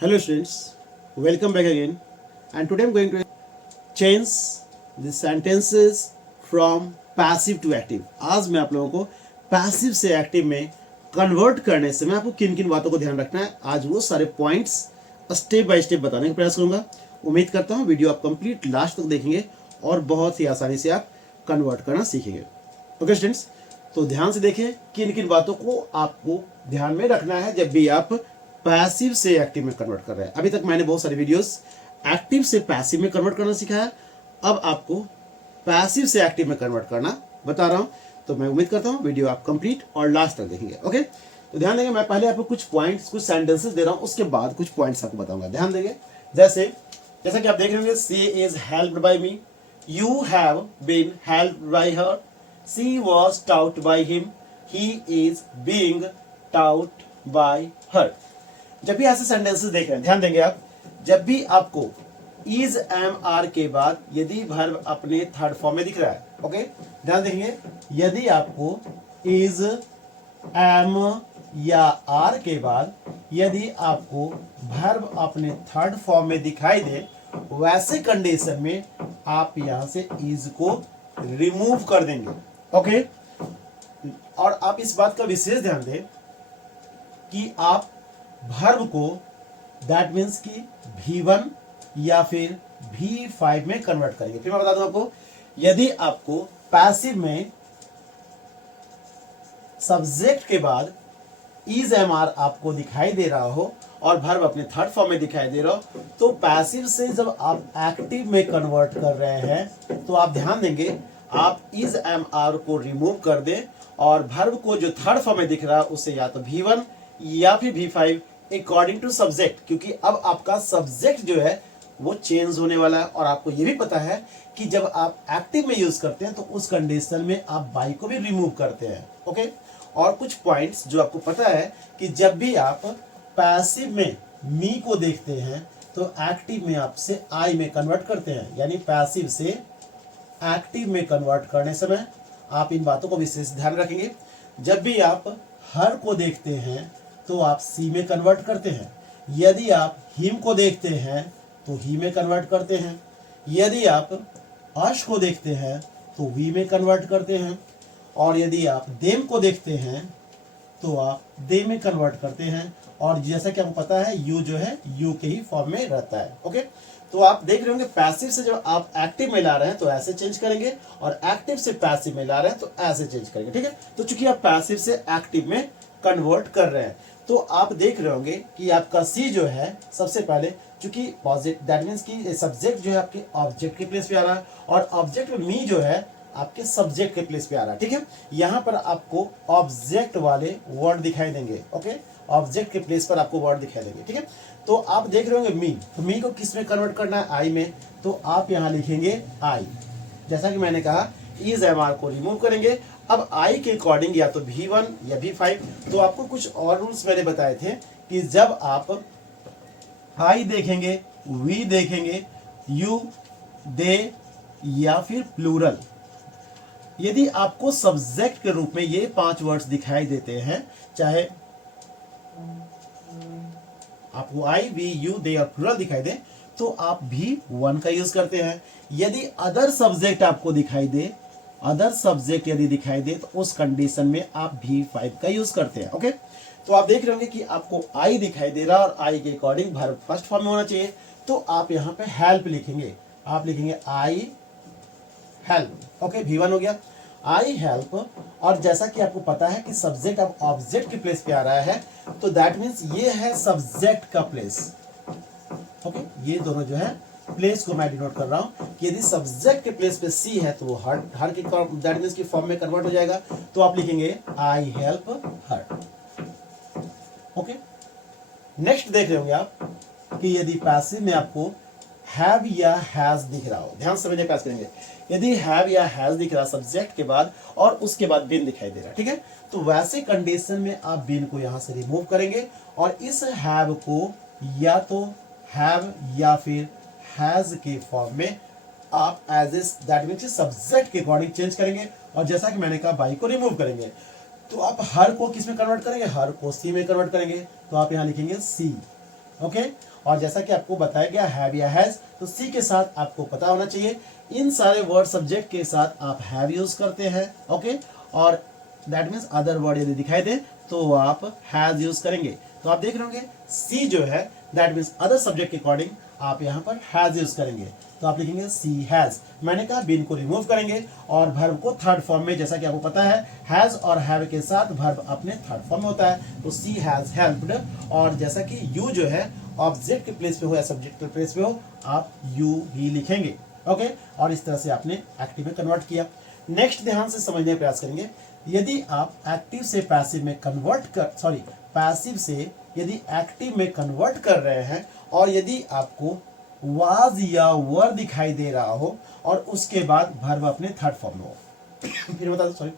Hello students, welcome back again, and today I'm going to change the sentences from passive to active. आज मैं आप लोगों को passive से active में कन्वर्ट करने से मैं आपको किन किन बातों को ध्यान रखना है, आज वो सारे पॉइंट्स स्टेप बाय स्टेप बताने का प्रयास करूंगा। उम्मीद करता हूँ वीडियो आप कंप्लीट लास्ट तक देखेंगे और बहुत ही आसानी से आप कन्वर्ट करना सीखेंगे। ओके स्टूडेंट्स, तो ध्यान से देखें किन किन बातों को आपको ध्यान में रखना है जब भी आप पैसिव से एक्टिव में कन्वर्ट कर रहे हैं। अभी तक मैंने बहुत सारे वीडियोस एक्टिव से पैसिव में कन्वर्ट करना सिखाया, अब आपको पैसिव से एक्टिव में कन्वर्ट करना बता रहा हूं। तो मैं उम्मीद करता हूं वीडियो आप कंप्लीट और लास्ट तक देखेंगे। ओके, तो ध्यान देंगे, मैं पहले आपको कुछ पॉइंट्स, कुछ सेंटेंसेस दे रहा हूं, उसके बाद कुछ पॉइंट्स आपको बताऊंगा। ध्यान देंगे, जैसा कि आप देख रहे होंगे, she is helped by me, you have been helped by her, she was taught by him, he is being taught by her. जब भी ऐसे सेंटेंसेस देख रहे हैं, ध्यान देंगे आप, जब भी आपको इज एम आर के बाद यदि वर्ब अपने थर्ड फॉर्म में दिख रहा है, ओके, ध्यान देंगे, यदि आपको इज एम या आर के बाद यदि आपको वर्ब अपने थर्ड फॉर्म में दिखाई दे, वैसे कंडीशन में आप यहां से इज को रिमूव कर देंगे। ओके, और आप इस बात का विशेष ध्यान दें कि आप वर्ब को दैट मीन्स कि V1 या फिर V5 में कन्वर्ट करेंगे। फिर मैं बता दूं आपको, यदि आपको पैसिव में सब्जेक्ट के बाद इज एम आर आपको दिखाई दे रहा हो और वर्ब अपने थर्ड फॉर्म में दिखाई दे रहा हो, तो पैसिव से जब आप एक्टिव में कन्वर्ट कर रहे हैं तो आप ध्यान देंगे, आप इज एम आर को रिमूव कर दें और वर्ब को जो थर्ड फॉर्म में दिख रहा है उसे या तो V1 या फिर V5 अकॉर्डिंग टू सब्जेक्ट, क्योंकि अब आपका सब्जेक्ट जो है वो चेंज होने वाला है। और आपको ये भी पता है कि जब आप एक्टिव में यूज करते हैं तो उस कंडीशन में आप बाई को भी रिमूव करते हैं। ओके, और कुछ पॉइंट्स जो आपको पता है कि जब भी आप पैसिव में मी को देखते हैं तो एक्टिव में आपसे आई में कन्वर्ट करते हैं, यानी पैसिव से एक्टिव में कन्वर्ट करने समय आप इन बातों को विशेष ध्यान रखेंगे। जब भी आप हर को देखते हैं तो आप सी में कन्वर्ट करते हैं, यदि आप हिम को देखते हैं तो ही में कन्वर्ट करते हैं, यदि आप अश को देखते हैं तो वी में कन्वर्ट करते हैं, और यदि आप देम को देखते हैं तो आप दे में कन्वर्ट करते हैं। और जैसा कि हमको पता है यू जो है यू के ही फॉर्म में रहता है। ओके, तो आप देख रहे होंगे पैसिव से जब आप एक्टिव में ला रहे हैं तो ऐसे चेंज करेंगे, और एक्टिव से पैसिव में ला रहे हैं तो ऐसे चेंज करेंगे। ठीक है, तो चूंकि आप पैसिव से एक्टिव में कन्वर्ट कर रहे हैं तो आप देख रहे होंगे कि आपका सी जो है सबसे पहले, चूंकि पॉजिटिव दैट मीन्स कि सब्जेक्ट जो है आपके ऑब्जेक्ट के प्लेस पे आ रहा है और ऑब्जेक्ट में मी जो है आपके सब्जेक्ट के प्लेस पे आ रहा है। ठीक है, यहां पर आपको ऑब्जेक्ट वाले वर्ड दिखाई देंगे। ओके, ऑब्जेक्ट के प्लेस पर आपको वर्ड दिखाई देंगे। ठीक है, तो आप देख रहे होंगे मी, तो मी को किस में कन्वर्ट करना है, आई में, तो आप यहां लिखेंगे आई। जैसा कि मैंने कहा, इज एम आर को रिमूव करेंगे। अब आई के अकॉर्डिंग या तो V1 या V5, तो आपको कुछ और रूल्स मैंने बताए थे कि जब आप आई देखेंगे, वी देखेंगे, यू, दे या फिर प्लूरल, यदि आपको सब्जेक्ट के रूप में ये 5 वर्ड्स दिखाई देते हैं, चाहे आपको आई, वी, यू, दे और प्लूरल दिखाई दे, तो आप V1 का यूज करते हैं। यदि अदर सब्जेक्ट आपको दिखाई दे, अदर सब्जेक्ट यदि दिखाई दे, तो उस कंडीशन में आप V5 का यूज करते हैं। ओके, तो आप देख रहे होंगे कि आपको आई दिखाई दे रहा है और आई के अकॉर्डिंग वर्ब फर्स्ट फॉर्म में होना चाहिए, तो आप यहां पे हेल्प लिखेंगे, आप लिखेंगे आई हेल्प। ओके, V1 हो गया, आई हेल्प। और जैसा कि आपको पता है कि सब्जेक्ट अब ऑब्जेक्ट के प्लेस पे आ रहा है, तो दैट मीन्स ये है सब्जेक्ट का प्लेस। ओके, ये दोनों जो है प्लेस को मैं डिनोट कर रहा हूं कि यदि सब्जेक्ट के प्लेस पे सी है तो वो हर की दैट मीन्स की फॉर्म में कन्वर्ट हो जाएगा, तो आप लिखेंगे I help her. Okay, next देख रहे होंगे आप कि यदि पैसिव में आपको हैव या हैज दिख रहा हो, ध्यान समझिए कैसे करेंगे, यदि हैव या हैज दिख रहा सब्जेक्ट के बाद और उसके बाद बिन दिखाई दे रहा है, ठीक है, तो वैसे कंडीशन में आप बिन को यहां से रिमूव करेंगे और इस हैव को या तो हैव या फिर हैज के फॉर्म में आप as is that means subject के अकॉर्डिंग चेंज करेंगे। और जैसा कि मैंने कहा बाई को रिमूव करेंगे, तो आप हर को किस में कन्वर्ट करेंगे, हर को सी में कन्वर्ट करेंगे, तो आप यहां लिखेंगे सी। ओके। और जैसा कि आपको बताया गया हैव या हैज, तो सी के साथ आपको पता होना चाहिए इन सारे वर्ड सब्जेक्ट के साथ आप हैव यूज करते हैं। ओके, और दैट मीन्स अदर वर्ड यदि दिखाई दे तो आप हैज यूज करेंगे। तो आप देख रहे होंगे सी जो है दैट मीन्स अदर सब्जेक्ट के अकॉर्डिंग आप यहाँ पर हैज यूज करेंगे। तो आप लिखेंगे सी हैज। मैंने कहा बीन को रिमूव करेंगे और वर्ब को थर्ड फॉर्म में, जैसा कि आपको पता है हैज और हैव के साथ वर्ब अपने थर्ड फॉर्म में होता है। तो सी हैज हेल्प्ड, और जैसा कि यू जो है ऑब्जेक्ट के प्लेस पे हो या सब्जेक्ट के प्लेस पे हो, आप यू ही लिखेंगे। ओके, और इस तरह से आपने एक्टिव में कन्वर्ट किया। नेक्स्ट ध्यान से समझने का प्रयास करेंगे, यदि आप एक्टिव से पैसिव में पैसिव से यदि एक्टिव में कन्वर्ट कर रहे हैं और यदि आपको वाज या वर दिखाई दे रहा हो और उसके बाद वर्ब अपने थर्ड फॉर्म में हो फिर बता दो,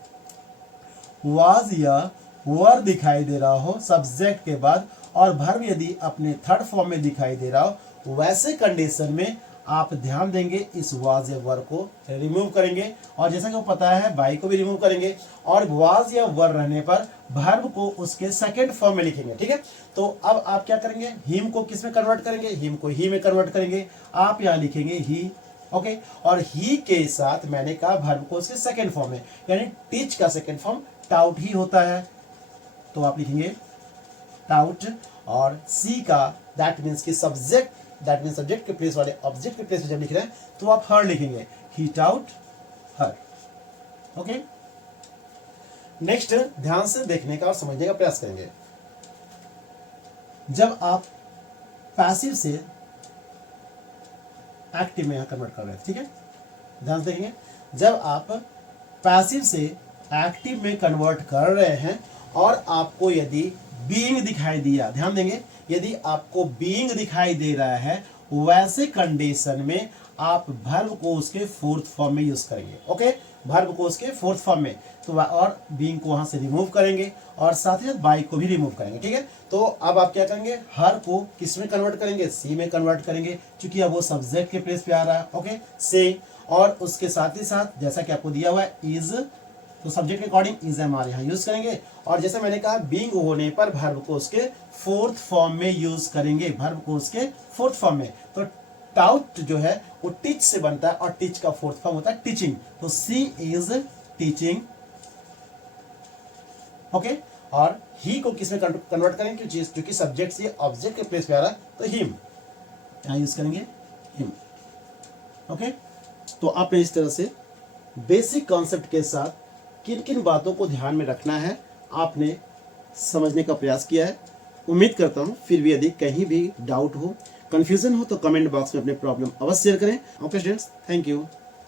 वाज या वर दिखाई दे रहा हो सब्जेक्ट के बाद और वर्ब यदि अपने थर्ड फॉर्म में दिखाई दे रहा हो, वैसे कंडीशन में आप ध्यान देंगे इस वाज या वर को रिमूव करेंगे। और जैसा कि वो पता है बाई को भी रिमूव करेंगे और वाज या वर रहने पर वर्ब को उसके सेकंड फॉर्म में लिखेंगे। ठीक है, तो अब आप क्या करेंगे, हिम को किस में कन्वर्ट करेंगे, हिम को ही में कन्वर्ट करेंगे। आप यहाँ लिखेंगे ही। ओके, और ही के साथ मैंने कहा वर्ब को उसके सेकंड फॉर्म में, यानी टीच का सेकंड फॉर्म टाउट ही होता है। तो आप लिखेंगे टाउट, और सी का दैट मीन्स की सब्जेक्ट, दैट मीन्स सब्जेक्ट के प्लेस वाले ऑब्जेक्ट के प्लेस में जब लिख रहे हैं तो आप हर लिखेंगे, ही टाउट हर। ओके, नेक्स्ट ध्यान से देखने का और समझने का प्रयास करेंगे। जब आप पैसिव से एक्टिव में यहां कन्वर्ट कर रहे हैं, ठीक है, ध्यान से देखेंगे, जब आप पैसिव से एक्टिव में कन्वर्ट कर रहे हैं और आपको यदि बीइंग दिखाई दिया, ध्यान देंगे, यदि आपको बीइंग दिखाई दे रहा है वैसे कंडीशन में आप वर्ब को उसके फोर्थ फॉर्म में यूज करेंगे। ओके, वर्ब को उसके फोर्थ फॉर्म में, तो और बीइंग को वहां से रिमूव करेंगे और साथ ही साथ बाई को भी रिमूव करेंगे। ठीक है, तो अब आप क्या करेंगे, हर को किस में कन्वर्ट करेंगे, सी में कन्वर्ट करेंगे, क्योंकि अब वो सब्जेक्ट के प्लेस पे आ रहा है। ओके, से, और उसके साथ ही साथ जैसा कि आपको दिया हुआ है इज, तो सब्जेक्ट के अकॉर्डिंग इज हमारे यहाँ यूज करेंगे। और जैसे मैंने कहा बीइंग होने पर वर्ब को उसके फोर्थ फॉर्म में यूज करेंगे, वर्ब को उसके फोर्थ फॉर्म में। तो टाउट जो है वो टीच से बनता है और टीच का फोर्थ फॉर्म होता है टीचिंग, तो सी इज टीचिंग। ओके, और ही को किस में कन्वर्ट करेंगे, क्योंकि सब्जेक्ट से ऑब्जेक्ट के प्लेस पे आ रहा है, तो हिम यहाँ यूज करेंगे, हिम। ओके, तो आपने इस तरह से बेसिक कॉन्सेप्ट के साथ किन किन बातों को ध्यान में रखना है आपने समझने का प्रयास किया है। उम्मीद करता हूं फिर भी यदि कहीं भी डाउट हो, कंफ्यूजन हो तो कमेंट बॉक्स में अपने प्रॉब्लम अवश्य शेयर करें। Okay students, thank you.